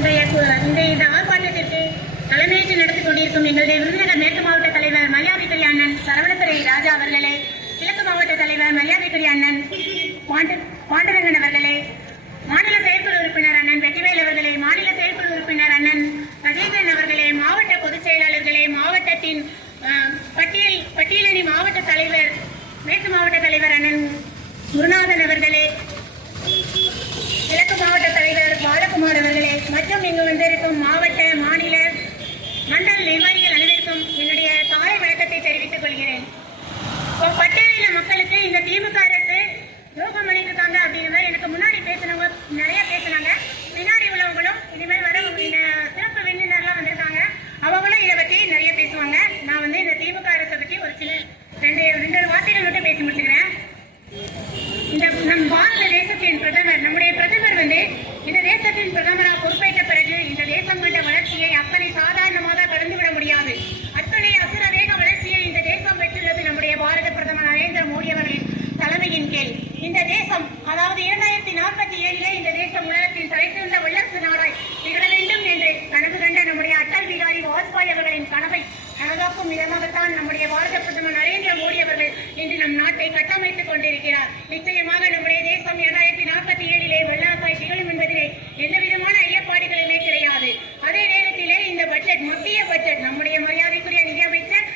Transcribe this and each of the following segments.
இன்றைய இந்த இந்த ஆர்ப்பாட்டத்திற்கு தலைமையேற்று நடத்தி கொண்டிருக்கும் எங்களுடைய விருதுநகர் மேற்கு மாவட்ட தலைவர் மரியாதைக்குரிய அண்ணன் சரவணத்துறை ராஜா அவர்களே கிழக்கு மாவட்ட தலைவர் மரியாதைக்குரிய அண்ணன் பாண்டரங்கன் அவர்களே மாநில செயற்குழு உறுப்பினர் அண்ணன் வெற்றிவேல் அவர்களே மாநில செயற்குழு உறுப்பினர் அண்ணன் மகேந்திரன் அவர்களே மாவட்ட பொதுச் செயலாளர்களே மாவட்டத்தின் பட்டியல் பட்டியலணி மாவட்ட தலைவர் மேற்கு மாவட்ட தலைவர் அண்ணன் குருநாதன் அவர்களே இந்த திமுக அரசு துரோகம் இருக்காங்க அப்படிங்கிற மாதிரி எனக்கு முன்னாடி பேசினவங்க நிறைய பேசினாங்க பின்னாடி உள்ளவங்களும் இனிமேல் வர இந்த சிறப்பு விருந்தினர்லாம் வந்திருக்காங்க அவங்களும் இதை பத்தி நிறைய பேசுவாங்க நான் வந்து இந்த திமுக அரசை பத்தி ஒரு சில ரெண்டு ரெண்டு வார்த்தைகள் மட்டும் பேசி முடிச்சுக்கிறேன் இந்த நம் பாரத தேசத்தின் பிரதமர் நம்முடைய பிரதமர் வந்து இந்த தேசத்தின் பிரதமராக பொறுப்பேற்ற பிறகு இந்த தேசம் கண்ட வளர்ச்சியை அத்தனை சாதாரணமாக கடந்துவிட முடியாது அத்தனை அசுர வேக வளர்ச்சியை இந்த தேசம் பெற்றுள்ளது நம்முடைய பாரத பிரதமர் நரேந்திர மோடி அவர்களின் தலைமையின் கீழ் இந்த தேசம் அதாவது நாற்பத்தி ஏழிலே இந்த தேசம் உலகத்தின் தலைசிறந்த வல்லரசு நாடாய் திகழ வேண்டும் என்று கனவு கண்ட நம்முடைய அட்டல் பிகாரி வாஜ்பாய் அவர்களின் கனவை நனவாக்கும் விதமாகத்தான் நம்முடைய பாரத பிரதமர் நரேந்திர மோடி அவர்கள் இன்று நம் நாட்டை கட்டமைத்துக் கொண்டிருக்கிறார். நிச்சயமாக நம்முடைய தேசம் இரண்டாயிரத்தி நாற்பத்தி ஏழிலே வல்லரசாய் திகழும் என்பதிலே எந்த விதமான ஐயப்பாடுகளுமே கிடையாது அதே நேரத்திலே இந்த பட்ஜெட் மத்திய பட்ஜெட் நம்முடைய மரியாதைக்குரிய நிதியமைச்சர்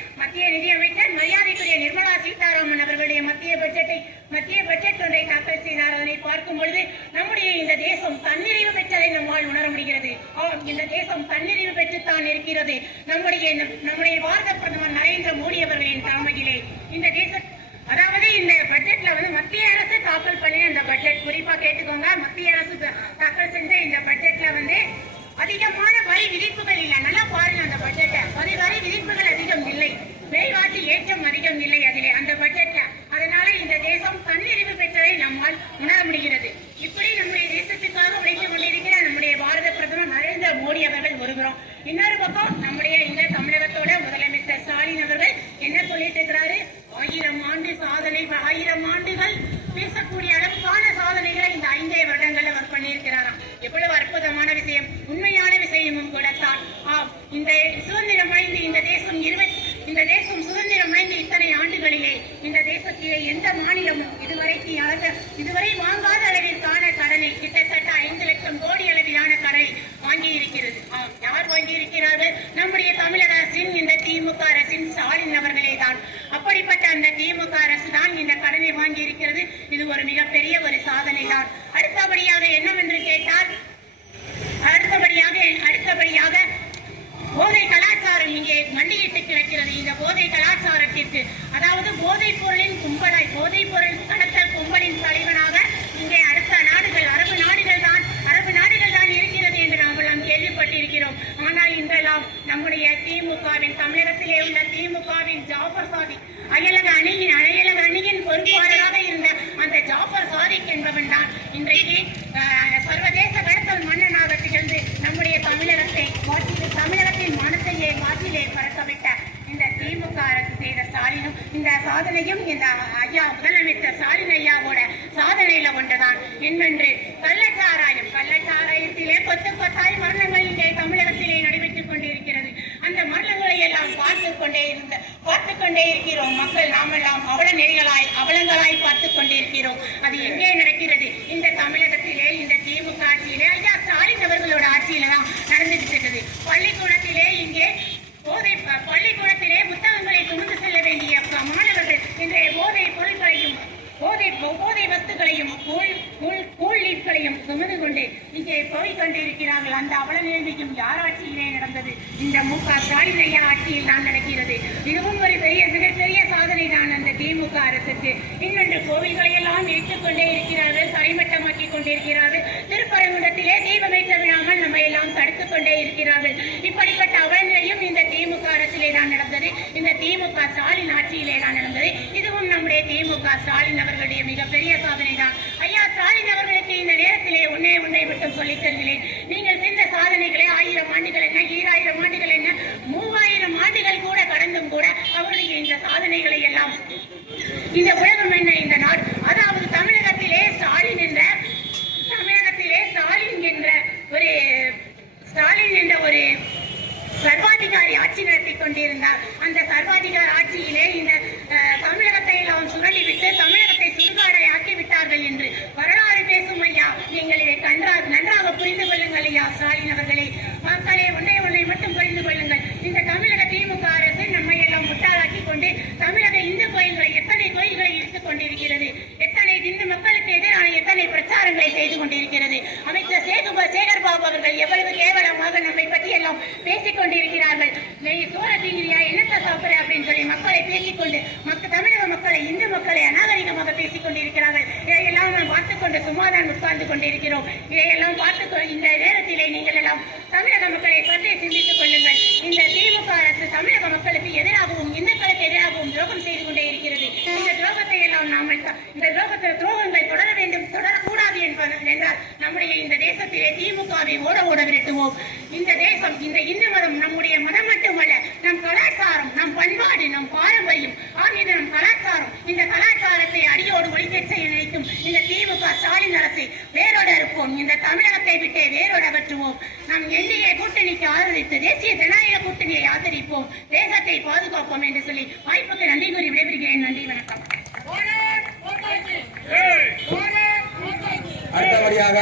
மத்திய மரியாதைக்குரிய நிர்மலா சீதாராமன் அவர்களுடைய மத்திய பட்ஜெட்டை மத்திய பட்ஜெட் ஒன்றை தாக்கல் செய்தார். அதனை பார்க்கும் பொழுது நம்முடைய இந்த தேசம் தன்னிறைவு பெற்றதை நம்மால் உணர முடிகிறது. இந்த தேசம் தன்னிறைவு பெற்றுத்தான் இருக்கிறது. நம்முடைய இந்த- நம்முடைய பாரத பிரதமர் நரேந்திர மோடி அவர்களின் தலைமையிலே இந்த தேச அதாவது இந்த பட்ஜெட்ல வந்து மத்திய அரசு தாக்கல் பண்ணின இந்த பட்ஜெட் குறிப்பா கேட்டுக்கோங்க. மத்திய அரசு தாக்கல் செஞ்ச இந்த பட்ஜெட்ல வந்து அதிகமான வரி விதிப்புகள் இல்லை நல்லா பாருங்க அந்த பட்ஜெட்டை வரி வரி விதிப்புகள் அதிகம் இல்லை விலைவாசி ஏற்றம் அதிகம் இல்லை அதிலே அந்த பட்ஜெட்ல அதனால இந்த தேசம் தன்னிறைவு பெற்றதை நம்மால் உணர முடிகிறது இப்படி நம்முடைய தேசத்துக்காக உழைத்துக் கொண்டிருக்கிற நம்முடைய பாரத பிரதமர் நரேந்திர மோடி இன்னொரு பக்கம் நம்முடைய இந்த தமிழகத்தோட முதலமைச்சர் ஸ்டாலின் அவர்கள் என்ன சொல்லிட்டு இருக்கிறாரு? ஆயிரம் ஆண்டு சாதனை ஆயிரம் ஆண்டுகள் பேசக்கூடிய அளவுக்கான சாதனைகளை இந்த ஐந்தே வருடங்கள்ல அவர் பண்ணியிருக்கிறாராம். எவ்வளவு அற்புதமான விஷயம். உண்மையான விஷயமும் கூட தான். ஆம் இந்த சுதந்திரம் அடைந்து இந்த தேசம் இருபத்தி இந்த தேசம் சுதந்திரம் அடைந்து இத்தனை ஆண்டுகளிலே இந்த தேசத்திலே எந்த மாநிலமும் இதுவரைக்கு இதுவரை வாங்க அளவிற்கான கடனை கிட்டத்தட்ட ஐந்து லட்சம் கோடி அளவிலான கடனை வாங்கி இருக்கிறது ஆம் யார் வாங்கி இருக்கிறார்கள் நம்முடைய தமிழக அரசின் இந்த திமுக அரசின் ஸ்டாலின் அவர்களே தான் அப்படிப்பட்ட அந்த திமுக அரசு தான் இந்த கடனை வாங்கி இருக்கிறது. இது ஒரு மிகப்பெரிய ஒரு சாதனை தான் அடுத்தபடியாக என்னவென்று என்பவன் தான் இன்றைக்கு சர்வதேச கடத்தல் மன்னனாக திகழ்ந்து நம்முடைய தமிழகத்தை மாற்றி தமிழகத்தின் மனத்தையே மாற்றிலே பறக்கவிட்ட இந்த திமுக அரசு செய்த ஸ்டாலினும் இந்த சாதனையும் இந்த ஐயா முதலமைச்சர் ஸ்டாலின் ஐயாவோட சாதனையில ஒன்றுதான். என்னென்று கள்ளச்சாராயம். கள்ளச்சாராயத்திலே கொத்து கொத்தாய் மரணங்கள் இங்கே தமிழகத்திலே நடைபெற்றுக் கொண்டிருக்கிறது அந்த மரணங்களை எல்லாம் பார்த்து கொண்டே இருந்த பார்த்து கொண்டே இருக்கிறோம். மக்கள் நாமெல்லாம் அவல நெறிகளாய் அவலங்களாய் பார்த்து கொண்டிருக்கிறோம் அது எங்கே நடக்கிறது? இந்த தமிழகத்திலே இந்த திமுக ஆட்சியிலே ஐயா ஸ்டாலின் அவர்களோட ஆட்சியில தான் நடந்துட்டு இருக்குது பள்ளிக்கூடத்திலே இங்கே போதை பள்ளிக்கூடத்திலே புத்தகங்களை சுமந்து செல்ல வேண்டிய மாணவர்கள் இன்றைய போதை பொருட்களையும் போதை போதை வஸ்துக்களையும் கூழ் சுமந்து கொண்டு இங்கே போய் கொண்டிருக்கிறார்கள். அந்த அவல நிலைமையும் யார் ஆட்சியிலே நடந்தது? இந்த மு க ஸ்டாலின் ஐயா ஆட்சியில் தான் நடக்கிறது. இதுவும் ஒரு பெரிய மிகப்பெரிய சாதனை தான் அந்த திமுக அரசுக்கு. இன்னொன்று கோவில்களை எல்லாம் ஏற்றுக்கொண்டே இருக்கிறார்கள் தரைமட்டமாக்கிக் கொண்டிருக்கிறார்கள். திருப்பரங்குடத்திலே தீபமைத்த விழாமல் நம்ம எல்லாம் தடுத்துக் கொண்டே இருக்கிறார்கள். இப்படிப்பட்ட அவலநிலையும் இந்த திமுக அரசிலே தான் நடந்தது. இந்த திமுக ஸ்டாலின் ஆட்சியிலே தான் நடந்தது. இதுவும் நம்முடைய திமுக ஸ்டாலின் அவர்களுடைய மிகப்பெரிய சாதனை தான். ஐயா ஸ்டாலின் அவர்கள் உன்னை உன்னை மட்டும் சொல்லித் நீங்கள் சென்ற சாதனைகளை ஆயிரம் ஆண்டுகள் என்ன ஈராயிரம் ஆண்டுகள் என்ன மூவாயிரம் ஆண்டுகள் கூட கடந்தும் கூட அவருடைய இந்த சாதனைகளை எல்லாம் இந்த உலகம் என்ன இந்த நாடு? அதாவது தமிழகத்திலே ஸ்டாலின் என்ற தமிழகத்திலே ஸ்டாலின் என்ற ஒரு ஸ்டாலின் என்ற ஒரு சர்வாதிகாரி ஆட்சி நடத்தி கொண்டிருந்தார். அந்த சர்வாதிகாரி ஆட்சியிலே இந்த தமிழக தமிழகத்தை எல்லாம் சுரண்டிவிட்டு தமிழகத்தை சுடுகாடை ஆக்கிவிட்டார்கள் என்று வரலாறு பேசும் ஐயா. நீங்கள் இதை கன்றாக நன்றாக புரிந்து கொள்ளுங்கள் ஐயா ஸ்டாலின் அவர்களே. மக்களே ஒன்றை ஒன்றை மட்டும் புரிந்து கொள்ளுங்கள். இந்த தமிழக திமுக அரசு நம்மை எல்லாம் முட்டாளாக்கி கொண்டு தமிழக இந்து கோயில்களை எத்தனை கோயில்களை இழுத்துக் கொண்டிருக்கிறது? எத்தனை இந்து மக்களுக்கு எதிரான எத்தனை பிரச்சாரங்களை செய்து கொண்டிருக்கிறது? அமைச்சர் சேகுபா சேகர் பாபு அவர்கள் எவ்வளவு கேவலமாக நம்மை பற்றி எல்லாம் பேசிக் கொண்டிருக்கிறார்கள்? நீ சோழ தீங்கிரியா என்னத்தை சாப்பிட அப்படின்னு சொல்லி மக்களை பேசிக்கொண்டு மக்கள் தமிழக மக்களை இந்து மக்களை அநாகரிகமாக பேசிக் கொண்டிருக்கிறார்கள் இதையெல்லாம் நாம் பார்த்துக் கொண்டு சும்மாதான் உட்கார்ந்து கொண்டிருக்கிறோம். இதையெல்லாம் பார்த்து இந்த நேரத்திலே நீங்கள் எல்லாம் தமிழக மக்களை பற்றி சிந்தித்துக் கொள்ளுங்கள். இந்த திமுக அரசு தமிழக மக்களுக்கு எதிராகவும் இந்துக்களுக்கு எதிராகவும் துரோகம் செய்து கொண்டே இருக்கிறது. இந்த துரோகத்தை எல்லாம் நாம் இந்த துரோகத்தில் துரோகங்கள் தொடர வேண்டும் தொடரக்கூடாது என்பது என்றால் நம்முடைய இந்த தேசத்திலே திமுகவை ஓட ஓட விரட்டுவோம். இந்த தேசம் இந்த இந்து மதம் நம்முடைய மதம் மட்டுமல்ல நம் கலாச்சாரம் நம் பண்பாடு நம் பாரம்பரியம் ஆகியது நம் கலாச்சாரம் இந்த கலாச்சாரத்தை அடியோடு ஒழிக்கச் செய்ய நினைக்கும் இந்த திமுக ஸ்டாலின் அரசை வேரோடு இருப்போம் இந்த தமிழகத்தை விட்டே வேரோடு அகற்றுவோம். நம் என்டிஏ கூட்டணிக்கு ஆதரித்து தேசிய ஜனநாயக கூட்டணியை ஆதரிப்போம். தேசத்தை பாதுகாப்போம் என்று சொல்லி வாய்ப்புக்கு நன்றி கூறி விடைபெறுகிறேன். நன்றி வணக்கம். அடுத்தபடியாக